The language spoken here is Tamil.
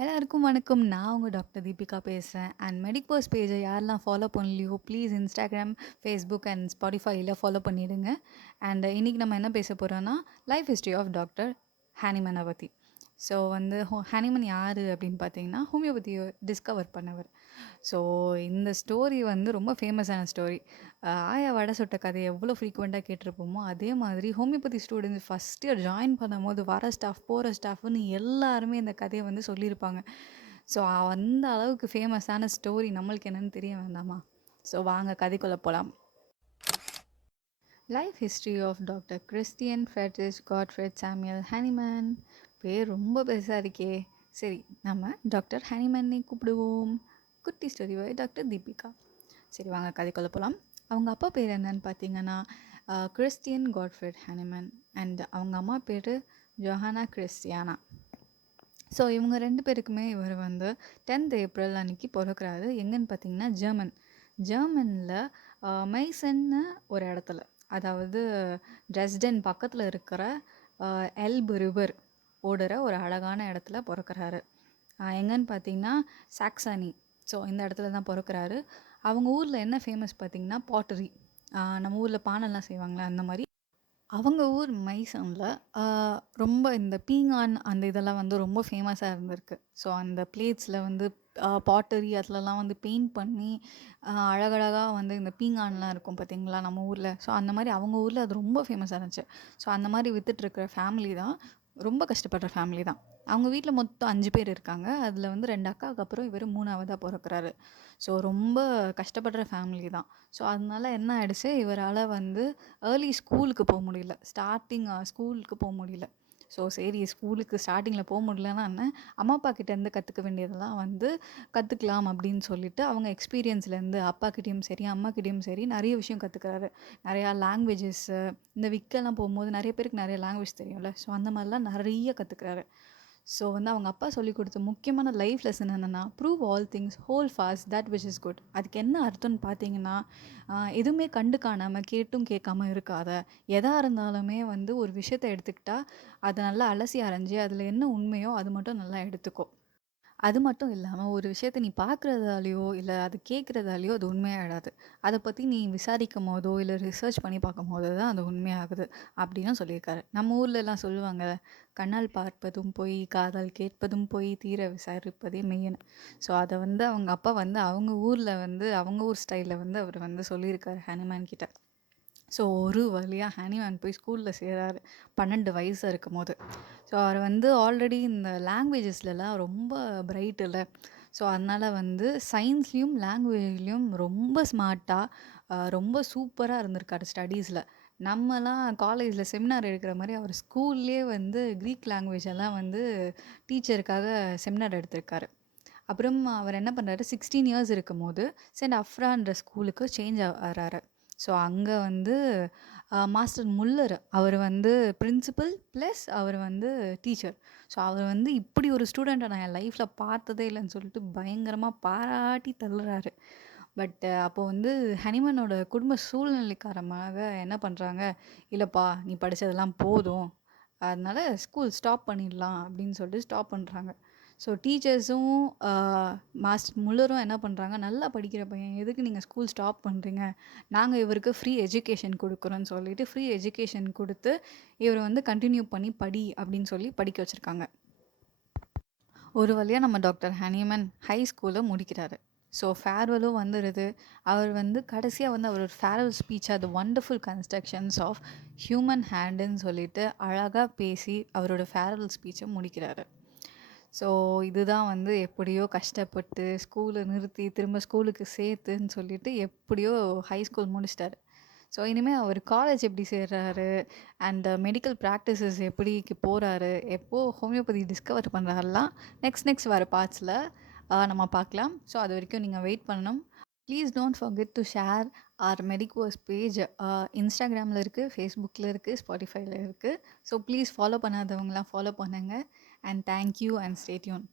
எல்லாருக்கும் வணக்கம். நான் உங்கள் டாக்டர் தீபிகா பேசுகிறேன் அண்ட் மெடிக்பர்ஸ் பேஜை யாரெல்லாம் ஃபாலோ பண்ணலையோ, ப்ளீஸ் இன்ஸ்டாகிராம் ஃபேஸ்புக் அண்ட் ஸ்பாடிஃபைல ஃபாலோ பண்ணிடுங்க. அண்ட் இன்னைக்கு நம்ம என்ன பேச போகிறோன்னா லைஃப் ஹிஸ்ட்ரி ஆஃப் டாக்டர் ஹானிமன பத்தி. ஸோ வந்து ஹோ ஹனிமன் யார் அப்படின்னு பார்த்தீங்கன்னா, ஹோமியோபதியை டிஸ்கவர் பண்ணவர். ஸோ இந்த ஸ்டோரி வந்து ரொம்ப ஃபேமஸான ஸ்டோரி. ஆயா வடை சுட்ட கதை எவ்வளோ ஃப்ரீக்குவெண்ட்டாக கேட்டிருப்போமோ, அதே மாதிரி homeopathy students first year join பண்ணும்போது வர ஸ்டாஃப், போகிற ஸ்டாஃப்னு எல்லாருமே இந்த கதையை வந்து சொல்லியிருப்பாங்க. ஸோ அந்த அளவுக்கு ஃபேமஸான ஸ்டோரி நம்மளுக்கு என்னென்னு தெரிய வேண்டாமா? ஸோ வாங்க கதைக்குள்ளே போகலாம் life history of doctor Christian Friedrich Gottfried Samuel Hahnemann பேர் ரொம்ப பெருசாக இருக்கே! சரி, நம்ம டாக்டர் ஹானிமன்னே கூப்பிடுவோம். குட்டி ஸ்டோரி பாய் டாக்டர் தீபிகா. சரி வாங்க கதைக்குள்ள போகலாம் அவங்க அப்பா பேர் என்னன்னு பார்த்தீங்கன்னா, கிறிஸ்டியன் காட்ஃப்ரெட் ஹனிமன் அண்ட் அவங்க அம்மா பேர் ஜொஹானா கிறிஸ்டியானா. ஸோ இவங்க ரெண்டு பேருக்குமே இவர் வந்து 10த் ஏப்ரல் அன்னைக்கு பிறக்கிறாரு எங்கன்னு பார்த்தீங்கன்னா, ஜெர்மன். ஜெர்மனில் மெய்சன்னு ஒரு இடத்துல, அதாவது ட்ரெஸ்டன் பக்கத்தில் இருக்கிற எல்பு ரிவர் ஓடுற ஒரு அழகான இடத்துல பிறக்கிறாரு எங்கன்னு பார்த்தீங்கன்னா, சாக்சானி ஸோ இந்த இடத்துல தான் பிறக்கிறாரு அவங்க ஊரில் என்ன ஃபேமஸ் பார்த்தீங்கன்னா, பாட்டரி. நம்ம ஊரில் பானைலாம் செய்வாங்களே அந்த மாதிரி அவங்க ஊர் மைசன்ல ரொம்ப இந்த பீங்கான் அந்த இதெல்லாம் வந்து ரொம்ப ஃபேமஸாக இருந்திருக்கு. ஸோ அந்த பிளேட்ஸில் வந்து பாட்டரி அதுலலாம் வந்து பெயிண்ட் பண்ணி, அழகழகாக வந்து இந்த பீங்கான்லாம் இருக்கும் பார்த்தீங்களா, நம்ம ஊரில் ஸோ அந்த மாதிரி அவங்க ஊரில் அது ரொம்ப ஃபேமஸாக இருந்துச்சு. ஸோ அந்த மாதிரி வித்துட்டுருக்கிற ஃபேமிலி தான். ரொம்ப கஷ்டப்படுற ஃபேமிலி தான். அவங்க வீட்டில் மொத்தம் அஞ்சு பேர் இருக்காங்க. அதில் வந்து ரெண்டு அக்காவுக்கு அப்புறம் இவர் மூணாவதாக பிறக்கிறாரு ஸோ ரொம்ப கஷ்டப்படுற ஃபேமிலி தான். ஸோ அதனால என்ன ஆகிடுச்சு இவரால் வந்து ஏர்லி ஸ்கூலுக்கு போக முடியல. ஸ்டார்டிங் ஸ்கூலுக்கு போக முடியல. ஸோ சரி ஸ்கூலுக்கு ஸ்டார்டிங்கில் போக முடியலன்னா என்ன, அம்மா அப்பா கிட்டேருந்து கற்றுக்க வேண்டியதெல்லாம் வந்து கற்றுக்கலாம் அப்படின்னு சொல்லிட்டு, அவங்க எக்ஸ்பீரியன்ஸ்லேருந்து அப்பாகிட்டயும் சரி, அம்மாக்கிட்டேயும் சரி நிறைய விஷயம் கற்றுக்கிறாரு நிறையா லாங்குவேஜஸ்ஸு இந்த விக்கெல்லாம் போகும்போது நிறைய பேருக்கு நிறைய லாங்குவேஜ் தெரியும்ல. ஸோ அந்த மாதிரிலாம் நிறைய கற்றுக்கிறாரு ஸோ வந்து அவங்க அப்பா சொல்லிக் கொடுத்த முக்கியமான லைஃப் லெசன் என்னென்னா prove all things, hold fast that which is good. அதுக்கு என்ன அர்த்தம்னு பார்த்தீங்கன்னா, எதுவுமே கண்டு காணாமல் கேட்டும் கேட்காம இருக்காத. எதாக இருந்தாலுமே வந்து ஒரு விஷயத்த எடுத்துக்கிட்டால் அதை நல்லா அலசி அரைஞ்சி அதில் என்ன உண்மையோ அது மட்டும் நல்லா எடுத்துக்கோ. அது மட்டும் இல்லாமல் ஒரு விஷயத்தை நீ பார்க்குறதாலையோ இல்லை அது கேட்குறதாலையோ அது உண்மையாகிடாது அதை பற்றி நீ விசாரிக்கும் போதோ இல்லை ரிசர்ச் பண்ணி பார்க்கும் போதோ தான் அது உண்மையாகுது. அப்படின்னு சொல்லியிருக்காரு. நம்ம ஊர்லலாம் சொல்லுவாங்க கண்ணால் பார்ப்பதும் பொய், காதால் கேட்பதும் பொய், தீர விசாரிப்பதே மெய்ன்னு. ஸோ அதை வந்து அவங்க அப்பா வந்து அவங்க ஊரில் வந்து அவங்க ஊர் ஸ்டைலில் வந்து அவர் வந்து சொல்லியிருக்காரு ஹனுமான் கிட்ட. ஸோ ஒரு வழியாக ஹனிமேன் போய் ஸ்கூலில் சேர்றாரு. 12 வயசு இருக்கும்போது. ஸோ அவர் வந்து ஆல்ரெடி இந்த லாங்குவேஜஸ்லலாம் ரொம்ப பிரைட் இல்லை ஸோ அதனால் வந்து சயின்ஸ்லேயும் லாங்குவேஜ்லேயும் ரொம்ப ஸ்மார்ட்டாக ரொம்ப சூப்பராக இருந்திருக்காரு ஸ்டடீஸில் நம்மலாம் காலேஜில் செமினார் எடுக்கிற மாதிரி அவர் ஸ்கூல்லே வந்து க்ரீக் லாங்குவேஜ் எல்லாம் வந்து டீச்சருக்காக செமினார் எடுத்திருக்காரு. அப்புறம் அவர் என்ன பண்ணுறாரு சிக்ஸ்டீன் இயர்ஸ் இருக்கும்போது சென்ட் அஃப்ரான்ற ஸ்கூலுக்கு சேஞ்ச் ஆகிறாரு ஸோ அங்கே வந்து மாஸ்டர் முல்லர் அவர் வந்து பிரின்சிபல் ப்ளஸ் அவர் வந்து டீச்சர். ஸோ அவர் வந்து இப்படி ஒரு ஸ்டூடெண்ட்டை நான் என் லைஃப்பில் பார்த்ததே இல்லைன்னு சொல்லிட்டு பயங்கரமாக பாராட்டி தள்ளுறாரு. பட் அப்போது வந்து ஹனிமனோட குடும்ப சூழ்நிலை காரணமாக என்ன பண்ணுறாங்க இல்லைப்பா நீ படித்ததெல்லாம் போதும். அதனால ஸ்கூல் ஸ்டாப் பண்ணிடலாம் அப்படின்னு சொல்லிட்டு ஸ்டாப் பண்ணுறாங்க ஸோ டீச்சர்ஸும் மாஸ்டர் முல்லரும் என்ன பண்ணுறாங்க நல்லா படிக்கிற பையன் எதுக்கு நீங்கள் ஸ்கூல் ஸ்டாப் பண்ணுறீங்க நாங்கள் இவருக்கு ஃப்ரீ எஜுகேஷன் கொடுக்குறோன்னு சொல்லிட்டு ஃப்ரீ எஜுகேஷன் கொடுத்து இவரை வந்து கண்டினியூ பண்ணி படி அப்படின்னு சொல்லி படிக்க வச்சுருக்காங்க ஒரு வழியாக நம்ம டாக்டர் ஹனிமன் ஹை ஸ்கூலை முடிக்கிறாரு. ஸோ ஃபேர்வெலும் வந்துடுது அவர் வந்து கடைசியாக வந்து அவரோட ஃபேர்வெல் ஸ்பீச் அது வண்டர்ஃபுல் கன்ஸ்ட்ரக்ஷன்ஸ் ஆஃப் ஹியூமன் ஹேண்டுன்னு சொல்லிட்டு அழகாக பேசி அவரோட ஃபேர்வெல் ஸ்பீச்சை முடிக்கிறாரு. ஸோ இதுதான் வந்து எப்படியோ கஷ்டப்பட்டு ஸ்கூலை நிறுத்தி, திரும்ப ஸ்கூலுக்கு சேர்த்துன்னு சொல்லிட்டு எப்படியோ ஹை ஸ்கூல் முடிச்சிட்டாரு. ஸோ இனிமேல் அவர் காலேஜ் எப்படி சேர்றாரு, அண்ட் மெடிக்கல் ப்ராக்டிசஸ் எப்படிக்கு போகிறாரு எப்போது ஹோமியோபதி டிஸ்கவர் பண்ணுறாருலாம் நெக்ஸ்ட் நெக்ஸ்ட் வர பார்ட்ஸில் நம்ம பார்க்கலாம். ஸோ அது வரைக்கும் நீங்கள் வெயிட் பண்ணணும். Please don't forget to share our Medicverse page இன்ஸ்டாகிராமில் இருக்குது ஃபேஸ்புக்கில் இருக்குது ஸ்பாட்டிஃபைல இருக்குது ஸோ ப்ளீஸ் ஃபாலோ பண்ணாதவங்களாம் ஃபாலோ பண்ணுங்கள் and thank you and stay tuned.